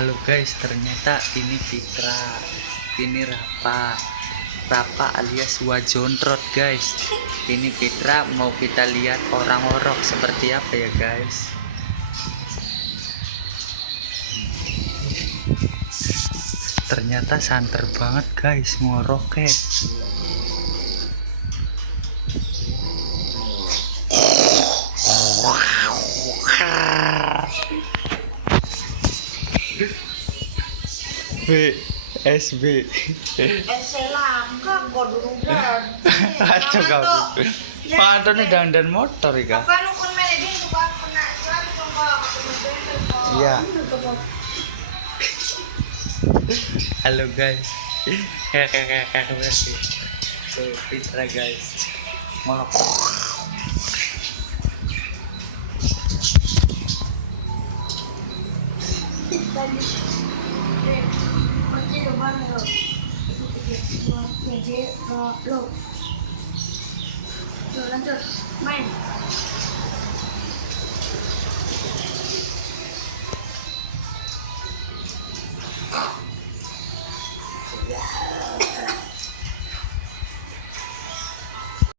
Halo guys, ternyata ini Fitra, ini Rapa alias Wajontrot guys. Ini Fitra, mau kita lihat orang orok seperti apa ya guys. Ternyata santer banget guys, ngoroknya. SB langka kodurugan. Aduh kamu. Panto nih dan motor ya. Apa lu kon meleding tuh Pak kena suatu kok Iya. Halo guys. Tuh Fitra guys. Ngorok. Lanjut main.